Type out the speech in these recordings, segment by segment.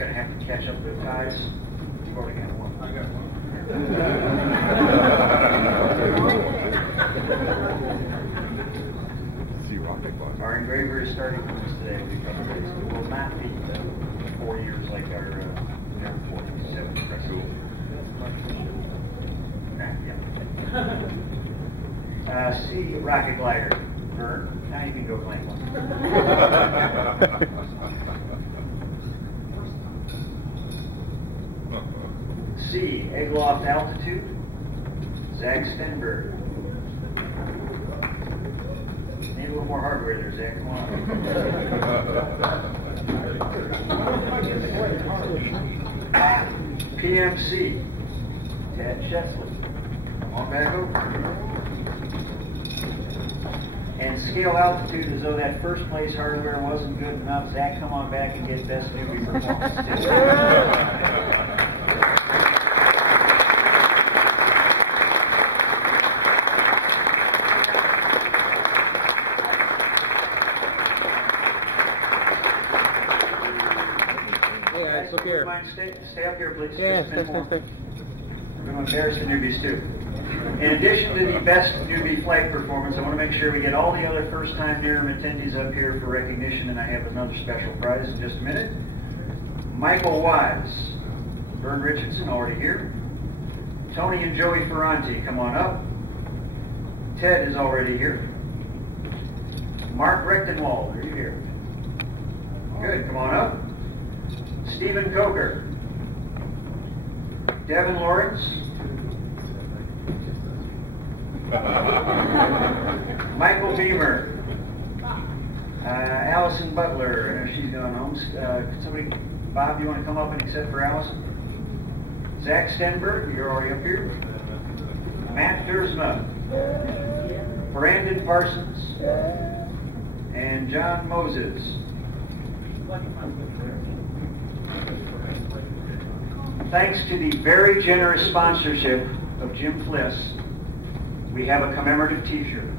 Gonna have to catch up with guys. You've already got one. I got one. See rocket ball. Our engraver is starting from this today. It will not be 4 years like our 47 press. Cool. Yeah. C, rocket glider. Vern, now you can go claim one. C, egg loft altitude. Zach Stenberg. Need a little more hardware there, Zach. Come on. PMC. Ted Shesley. Come on back over. And scale altitude as though that first place hardware wasn't good enough. Zach, come on back and get best newbie performance too. Look here. Stay up here, please. Yeah, stay. We're going to embarrass the newbies too. In addition to the best newbie flight performance, I want to make sure we get all the other first-time Naram attendees up here for recognition, and I have another special prize in just a minute. Michael Wise, Vern Richardson, already here. Tony and Joey Ferranti, come on up. Ted is already here. Mark Rechtenwald, are you here? Good, come on up. Stephen Coker. Devin Lawrence. Michael Beamer. Allison Butler. She's gone home. Somebody, Bob, you want to come up and accept for Allison? Zach Stenberg, you're already up here. Matt Dersma. Brandon Parsons. And John Moses. Thanks to the very generous sponsorship of Jim Fliss, we have a commemorative T-shirt.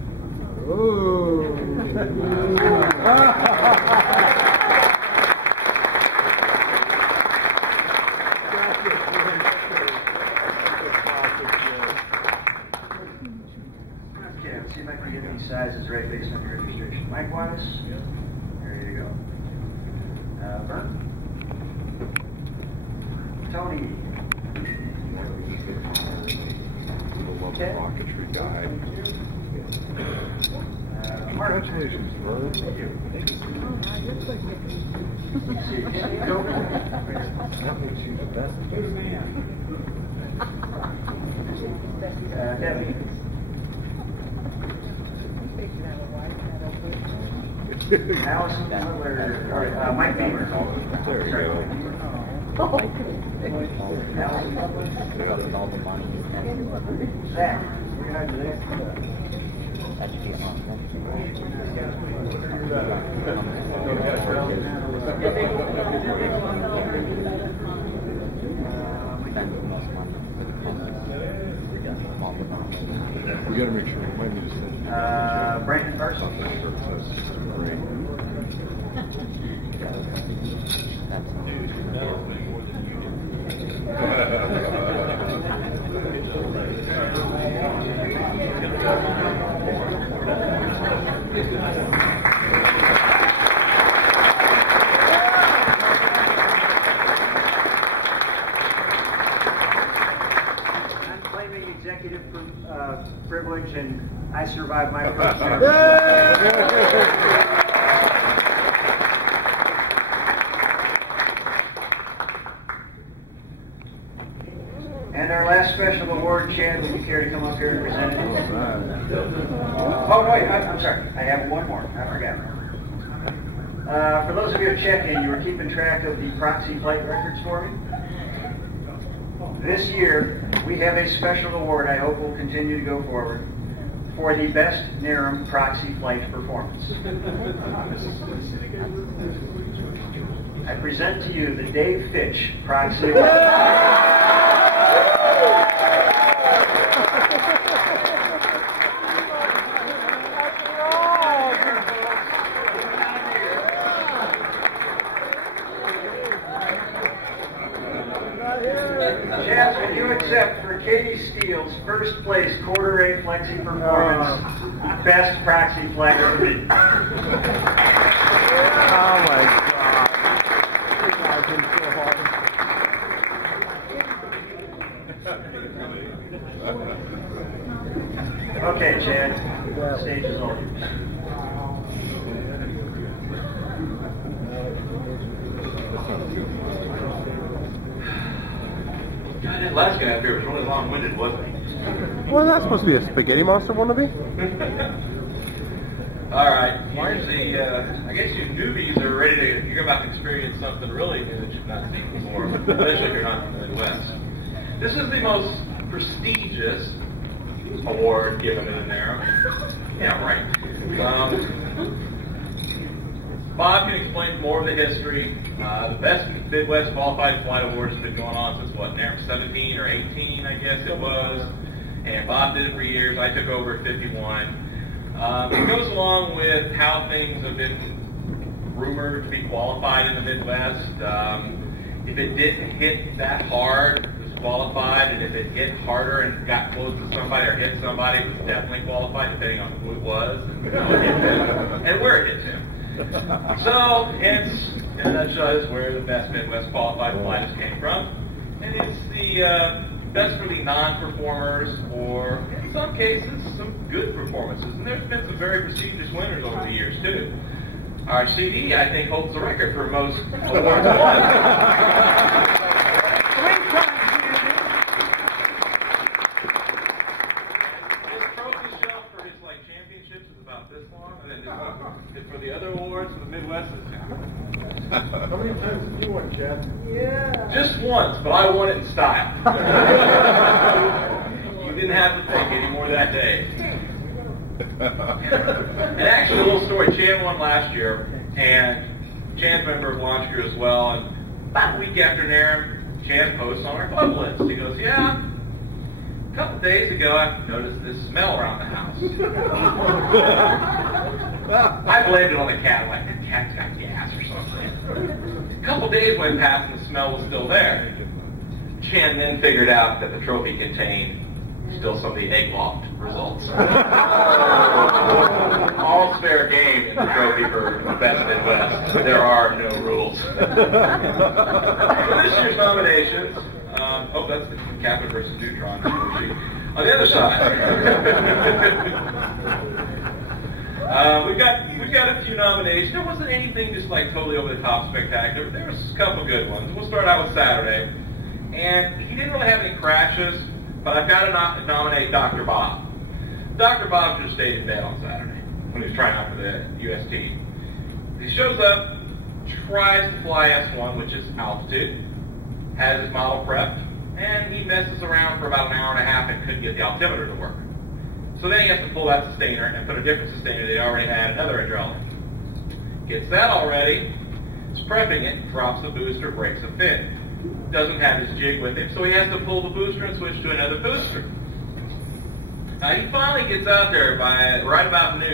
Okay, let's see if I can get these sizes right based on your registration. Likewise, there you go. Vern? Tony. Okay. Rocketry guy. Congratulations, Vern. Thank you. That makes you the best. Debbie. Allison Butler. Mike Beamer. There you go. Zach. We got to make sure. Remind me to send. Brandon Parsons. I'm claiming executive privilege, and I survived my first job. And our last special award, Chad, would you care to come up here and present it? Oh, wait, I'm sorry. I have one more. I forgot. For those of you who checked in, you were keeping track of the proxy flight records for me. This year, we have a special award I hope will continue to go forward for the best Naram proxy flight performance. I present to you the Dave Fitch Proxy Award. Chance, will you accept for Katie Steele's first place quarter A flexi performance best proxy flex? Oh my God! This guy's been so hard. Okay, Chad. The stage is all yours. God, that last guy up here was really long-winded, wasn't he? Well, that's supposed to be a spaghetti monster wannabe. All right, here's the, I guess you newbies are ready to, you're about to experience something really new that you've not seen before, especially if you're not from the Midwest. This is the most prestigious award given in there. Yeah, right. Bob can explain more of the history. The best Midwest Qualified Flight Awards has been going on since what, Naram 17 or 18, I guess it was. And Bob did it for years. I took over at 51. It goes along with how things have been rumored to be qualified in the Midwest. If it didn't hit that hard, it was qualified, and if it hit harder and got close to somebody or hit somebody, it was definitely qualified, depending on who it was and how it hit them and where it hit them. So, it's, in a nutshell, is where the best Midwest qualified fighters came from. And it's the best for the non-performers, or in some cases, some good performances. And there's been some very prestigious winners over the years, too. Our CD, I think, holds the record for most awards won. His trophy shelf for his championships is about this long, and then for the other awards for the Midwest is How many times have you won, Chad? just once, but I won it in style. You didn't have to think anymore that day. And actually, a little story. Chan won last year, and Chan's a member of launch crew as well. And about a week after Naram, Chan posts on our club list. He goes, "Yeah, a couple days ago, I noticed this smell around the house." I blamed it on the cat. Like, the cat's got gas or something. A couple days went past and the smell was still there. Chan then figured out that the trophy contained still some of the egg loft results. All fair game in the trophy for Best Midwest. There are no rules. For this year's nominations, oh, that's the Kappa versus Neutron. On the other side, we've got a few nominations. There wasn't anything just totally over the top spectacular. There was a couple good ones. We'll start out with Saturday, and he didn't really have any crashes, but I've got to nominate Dr. Bob. Dr. Bob just stayed in bed on Saturday when he was trying out for the UST. He shows up, tries to fly S1, which is altitude, has his model prepped, and he messes around for about an hour and a half and couldn't get the altimeter to work. So then he has to pull that sustainer and put a different sustainer that he already had, another hydraulic. Gets that all ready, is prepping it, drops the booster, breaks a fin. Doesn't have his jig with him, so he has to pull the booster and switch to another booster. Now he finally gets out there by right about noon.